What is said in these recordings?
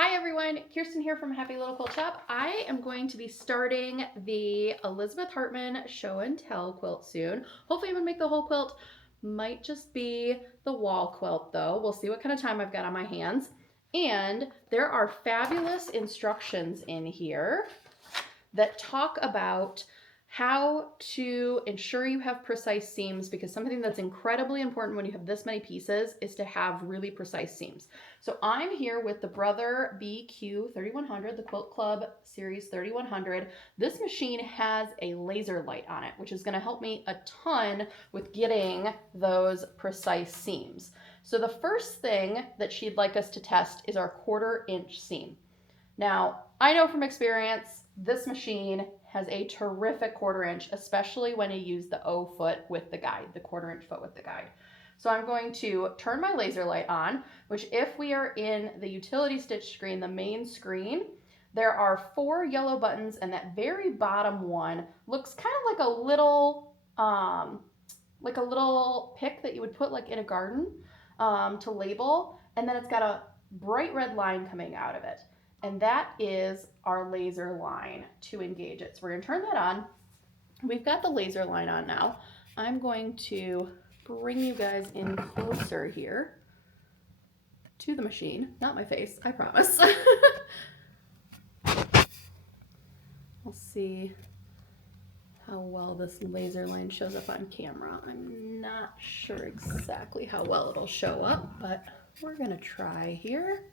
Hi everyone, Kirsten here from Happy Little Quilt Shop. I am going to be starting the Elizabeth Hartman show and tell quilt soon. Hopefully I'm gonna make the whole quilt. Might just be the wall quilt though. We'll see what kind of time I've got on my hands. And there are fabulous instructions in here that talk about how to ensure you have precise seams, because something that's incredibly important when you have this many pieces is to have really precise seams. So I'm here with the Brother BQ 3100, the Quilt Club Series 3100. This machine has a laser light on it, which is going to help me a ton with getting those precise seams. So the first thing that she'd like us to test is our 1/4 inch seam. Now, I know from experience, this machine has a terrific 1/4 inch, especially when you use the O foot with the guide, the 1/4 inch foot with the guide. So I'm going to turn my laser light on, which if we are in the utility stitch screen, the main screen, there are 4 yellow buttons, and that very bottom one looks kind of like a little pick that you would put like in a garden to label, and then it's got a bright red line coming out of it. And that is our laser line to engage it. So we're going to turn that on. We've got the laser line on now. I'm going to bring you guys in closer here to the machine. Not my face, I promise. We'll see how well this laser line shows up on camera. I'm not sure exactly how well it'll show up, but we're going to try here.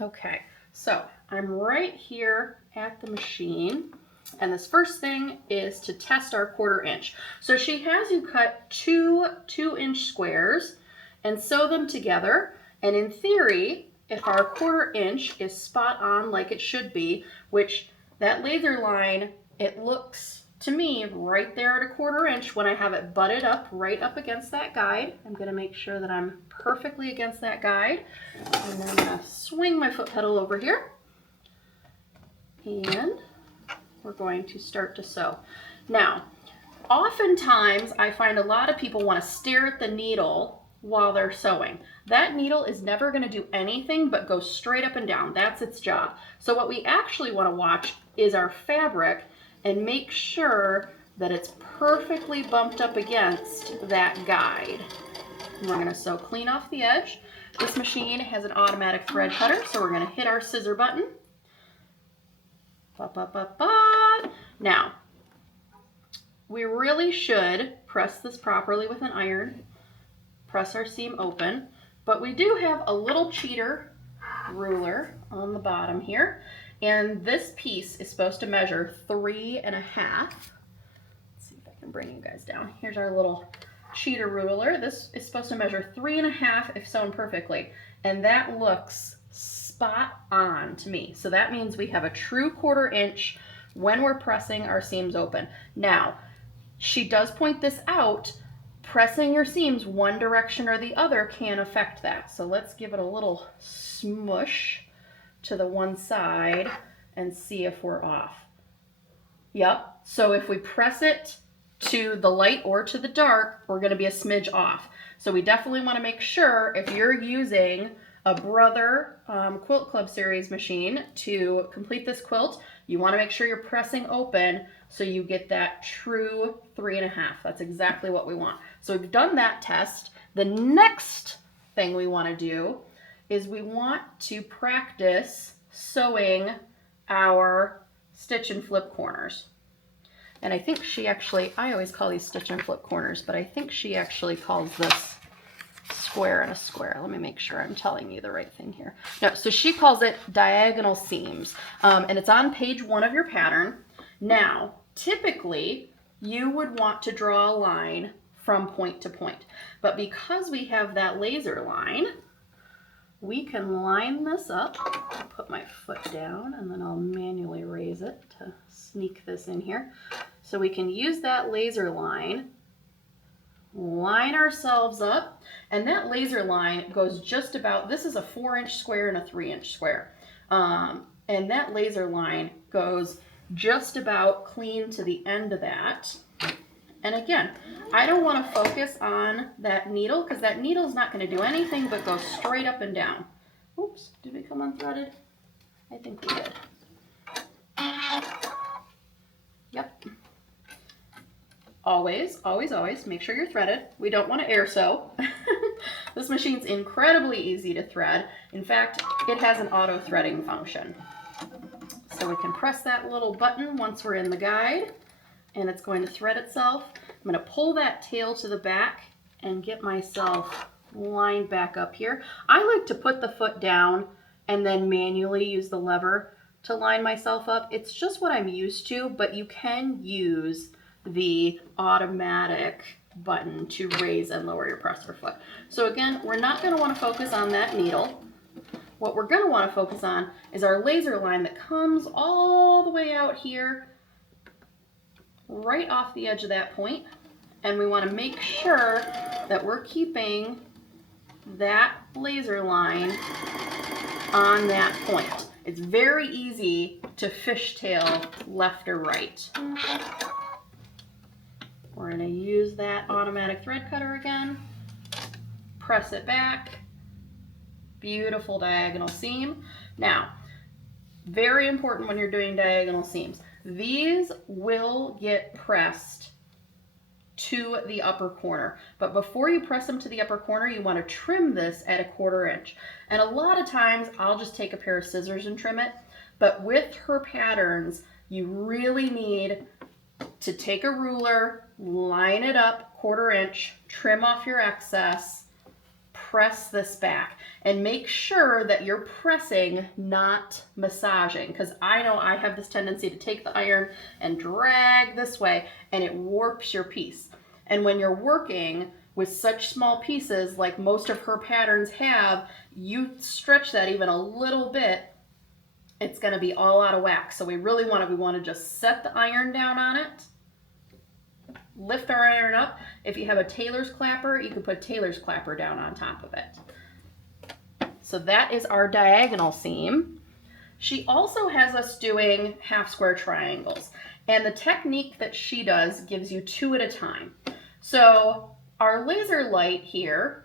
Okay, so I'm right here at the machine, and this first thing is to test our 1/4 inch. So she has you cut two 2-inch squares and sew them together, and in theory, if our 1/4 inch is spot on like it should be, which that laser line, it looks to me right there at a 1/4 inch when I have it butted up right up against that guide. I'm going to make sure that I'm perfectly against that guide, and then I'm going to swing my foot pedal over here, and we're going to start to sew. Now, oftentimes I find a lot of people want to stare at the needle while they're sewing. That needle is never going to do anything but go straight up and down. That's its job. So what we actually want to watch is our fabric and make sure that it's perfectly bumped up against that guide. We're going to sew clean off the edge. This machine has an automatic thread cutter, so we're going to hit our scissor button. Ba, ba, ba, ba. Now, we really should press this properly with an iron, press our seam open, but we do have a little cheater ruler on the bottom here, and this piece is supposed to measure 3.5. Let's see if I can bring you guys down. Here's our little cheater ruler. This is supposed to measure 3.5 if sewn perfectly, and that looks spot on to me. So that means we have a true 1/4 inch when we're pressing our seams open. Now, she does point this out. Pressing your seams one direction or the other can affect that. So let's give it a little smush to the one side and see if we're off. Yep, so if we press it to the light or to the dark, we're going to be a smidge off. So we definitely want to make sure, if you're using a Brother Quilt Club Series machine to complete this quilt, you want to make sure you're pressing open so you get that true 3.5. That's exactly what we want. So we've done that test. The next thing we want to do is we want to practice sewing our stitch and flip corners. And I think she actually, I always call these stitch and flip corners, but I think she actually calls this square and a square. Let me make sure I'm telling you the right thing here. No, so she calls it diagonal seams, and it's on page 1 of your pattern. Now, typically, you would want to draw a line from point to point, but because we have that laser line, we can line this up. I'll put my foot down, and then I'll manually raise it to sneak this in here. So we can use that laser line, line ourselves up, and that laser line goes just about, this is a 4-inch square and a 3-inch square. And that laser line goes just about clean to the end of that. And again, I don't want to focus on that needle because that needle is not going to do anything but go straight up and down. Oops, did we come unthreaded? I think we did. Yep. Always, always, always make sure you're threaded. We don't want to air sew. This machine's incredibly easy to thread. In fact, it has an auto threading function. So we can press that little button once we're in the guide, and it's going to thread itself. I'm going to pull that tail to the back and get myself lined back up here. I like to put the foot down and then manually use the lever to line myself up. It's just what I'm used to, but you can use the automatic button to raise and lower your presser foot. So again, we're not going to want to focus on that needle. What we're going to want to focus on is our laser line that comes all the way out here, right off the edge of that point. And we want to make sure that we're keeping that laser line on that point. It's very easy to fishtail left or right. We're going to use that automatic thread cutter again, press it back, beautiful diagonal seam. Now, very important when you're doing diagonal seams, these will get pressed to the upper corner, but before you press them to the upper corner, you want to trim this at 1/4 inch. And a lot of times I'll just take a pair of scissors and trim it, but with her patterns, you really need to take a ruler, line it up 1/4 inch, trim off your excess, press this back, and make sure that you're pressing, not massaging, because I know I have this tendency to take the iron and drag this way, and it warps your piece. And when you're working with such small pieces like most of her patterns have, you stretch that even a little bit, it's going to be all out of whack. So we want to just set the iron down on it, lift our iron up. If you have a tailor's clapper, you can put a tailor's clapper down on top of it. So that is our diagonal seam. She also has us doing half square triangles, and the technique that she does gives you 2 at a time. So our laser light here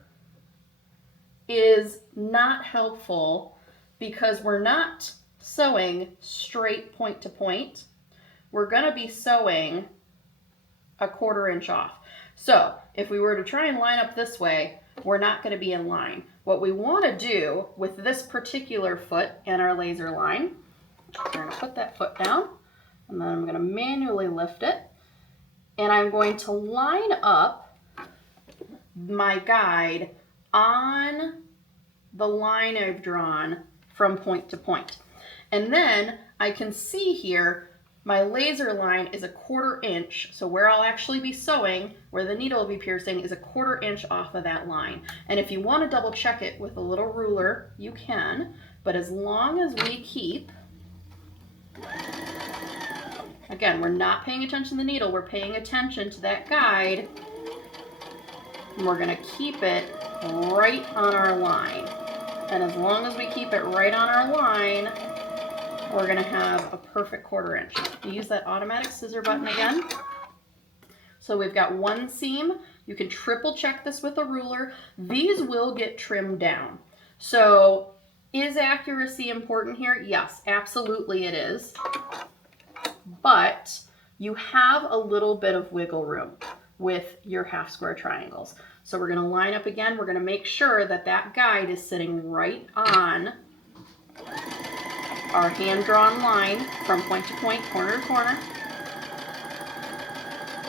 is not helpful because we're not sewing straight point to point. We're going to be sewing 1/4 inch off. So if we were to try and line up this way, we're not going to be in line. What we want to do with this particular foot and our laser line, we're going to put that foot down, and then I'm going to manually lift it, and I'm going to line up my guide on the line I've drawn from point to point. And then I can see here my laser line is 1/4 inch, so where I'll actually be sewing, where the needle will be piercing, is 1/4 inch off of that line. And if you want to double check it with a little ruler, you can, but as long as we keep, again, we're not paying attention to the needle, we're paying attention to that guide, and we're going to keep it right on our line. And as long as we keep it right on our line, we're going to have a perfect 1/4 inch. You use that automatic scissor button again. So we've got one seam. You can triple check this with a ruler. These will get trimmed down. So is accuracy important here? Yes, absolutely it is. But you have a little bit of wiggle room with your half square triangles. So we're going to line up again. We're going to make sure that that guide is sitting right on our hand-drawn line from point to point, corner to corner.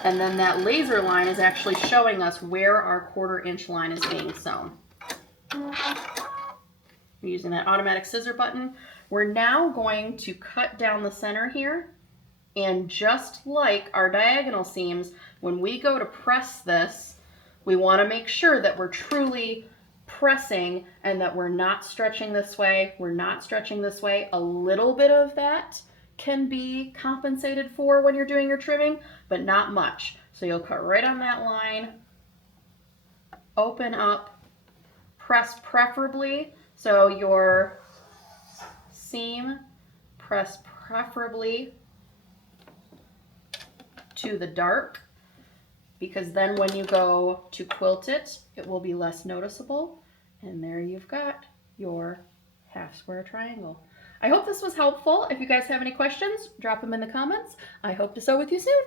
And then that laser line is actually showing us where our 1/4 inch line is being sewn. We're using that automatic scissor button. We're now going to cut down the center here. And just like our diagonal seams, when we go to press this, we want to make sure that we're truly pressing and that we're not stretching this way, we're not stretching this way. A little bit of that can be compensated for when you're doing your trimming, but not much. So you'll cut right on that line, open up, press preferably, so your seam, press preferably to the dark, because then when you go to quilt it, it will be less noticeable. And there you've got your half square triangle. I hope this was helpful. If you guys have any questions, drop them in the comments. I hope to sew with you soon.